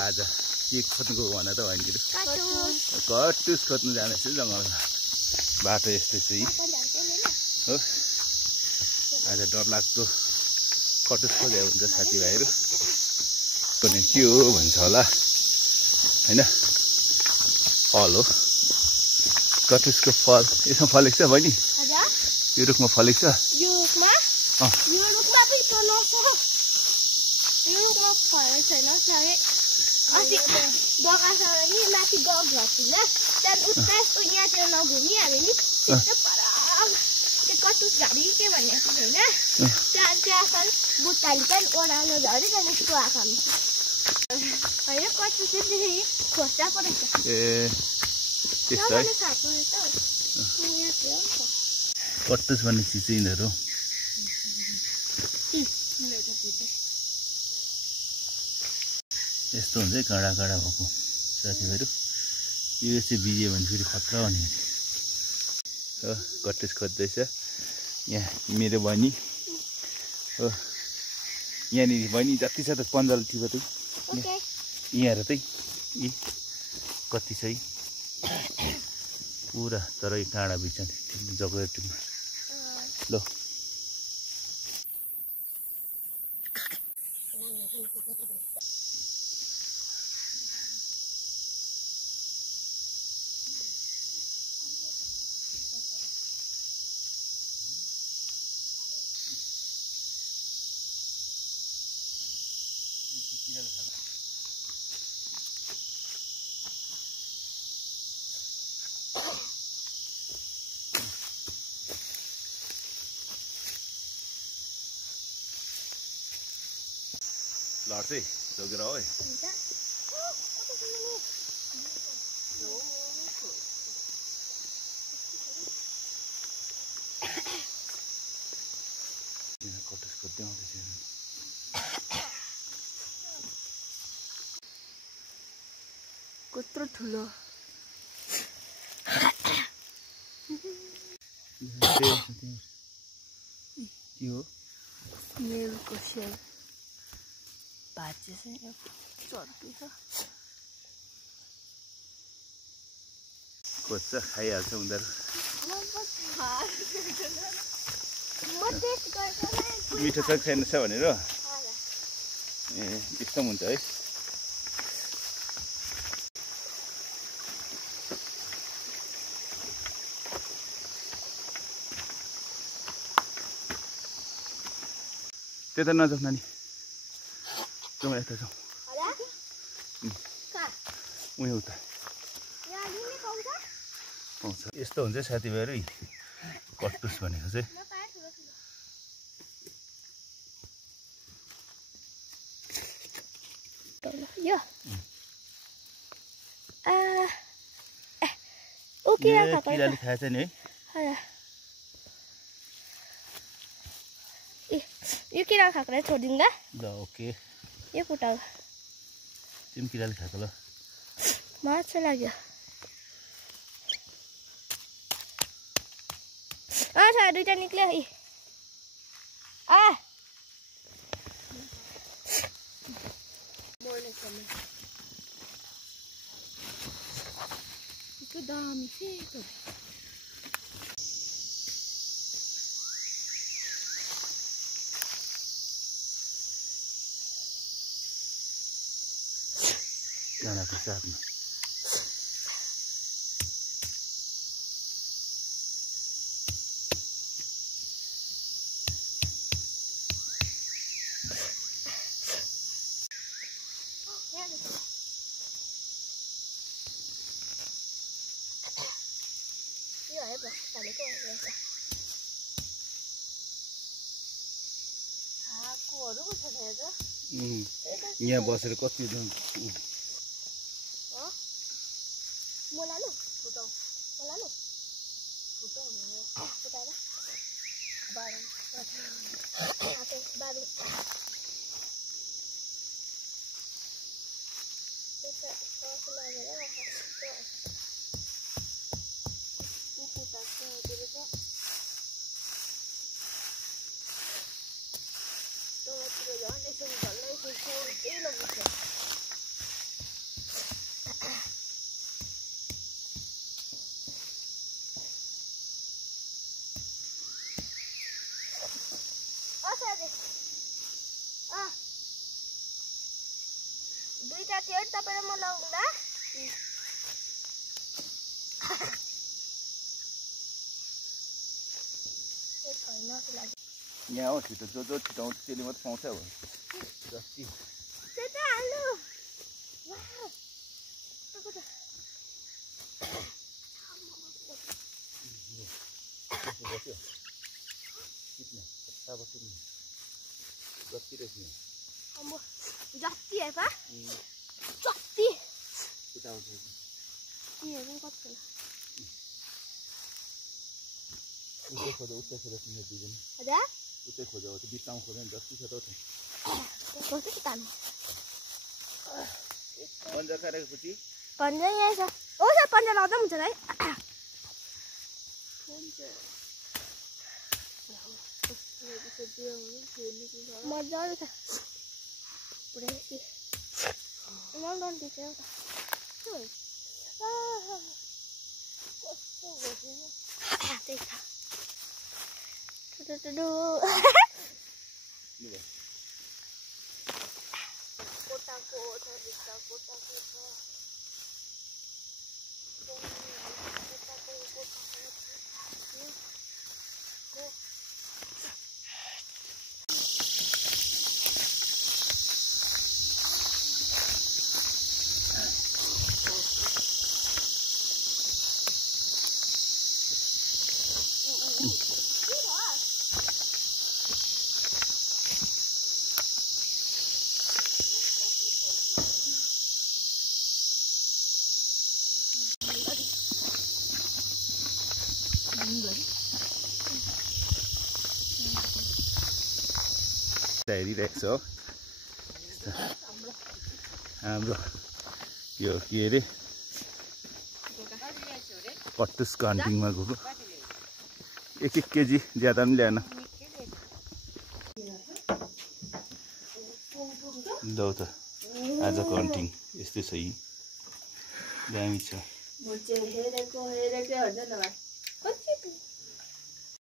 आज के खोज्नुको भन त बहिनीहरू कटुस खोज्नु जाँदैछ जङ्गलमा बाटो यस्तै छ हो आज डरलाग्दो कटुस खोज्या हुन्छ साथीभाइहरू पनि के हो भन्छ होला हैन फल हो कटुसको फल यसमा फलेको छ बहिनी यो रुखमा फलेको छ यो रुखमा पनि फलेको छ यो रुखमा फलेको छैन सारे अस्ति बगासँग नि माथि गएको थिएन त्यहाँदेखि उता यस्तो यहाँतिर नघुमी हामी नि त्यो कटुस घारी के भन्ने होइन त्यहाँ बुट्टाली पनि ओह्रालो झऱ्यो त्यहाँदेखि यस्तो आएको हामी होइन कटुस त्यसरी खोज्दा पो रहेछ ए त्यस्तो है कटुस भन्ने चिज चाहिँ यिनीहरू यस्तो हुन्छ है काँडा काँडा भएको साथीभाइहरू यो चाहिँ बिजे भने फेरि खतरा भन्ने हो कटुस खोज्दैछ यहाँ मेरो बहिनी हो यहाँनिर बहिनी जति छ त पन्जाल टिप त यहाँ हेर त यी कति छ पुरा तर यो काँडा बिचन जग्गा टिप्नु ल लड्छ है जोगेर हो है कटुस खोज्दै आउँदैछ कत्रो ठुलो के हो मेलको सेल भाँचिएछ चर्पी छ खोज्छ खाइहाल्छ उनीहरू मिठो छ छैन छ भनेर ए यस्तो हुन्छ है त्यता नजाऊ नानी जाउँ यता जाउँ उयो उता पाउँछ यस्तो हुन्छ साथीभाइहरू कटुस भनेको चाहिँ किराले खाएछ नि है यो किरा खाएको छोडिदिउँला ल ओके यो फुटाउ तिमी किराले खाएको ल माछा लाग्यो दुईटा निक्ल्यो दामी सेतो काँडाको साथमा यहाँ बसेर कति दुईटा थियो तपाईँ र म लगाउँदा यहाँ हो छिटो जो छिटाउँछ त्यसले मात्रै पाउँछ अब जति त्यता हाल्नु बस्यो कितना कता बस्यो नि जति रहेछ जति है पा जति उता आउँछ नि हेर्नु कति उतै खोज तिमीले दिँदैन हजुर उतै खोज त्यो बिचमा खोज नि जति छ त कस्तो कि तानु पन्जा खारेको पछि पन्जा यहाँ छ ओ सर पन्जा लाउँदा पनि हुन्छ है मजाले छ पुरै त्यही छ कोटाको छ भित्र कोटाको छ हेरिरहेको छ हो हाम्रो यो के अरे कट्टुसको हन्टिङमा गएको 1-1 केजी ज्यादा पनि ल्याएन लौ त आजको हन्टिङ यस्तै छ यी दामी छ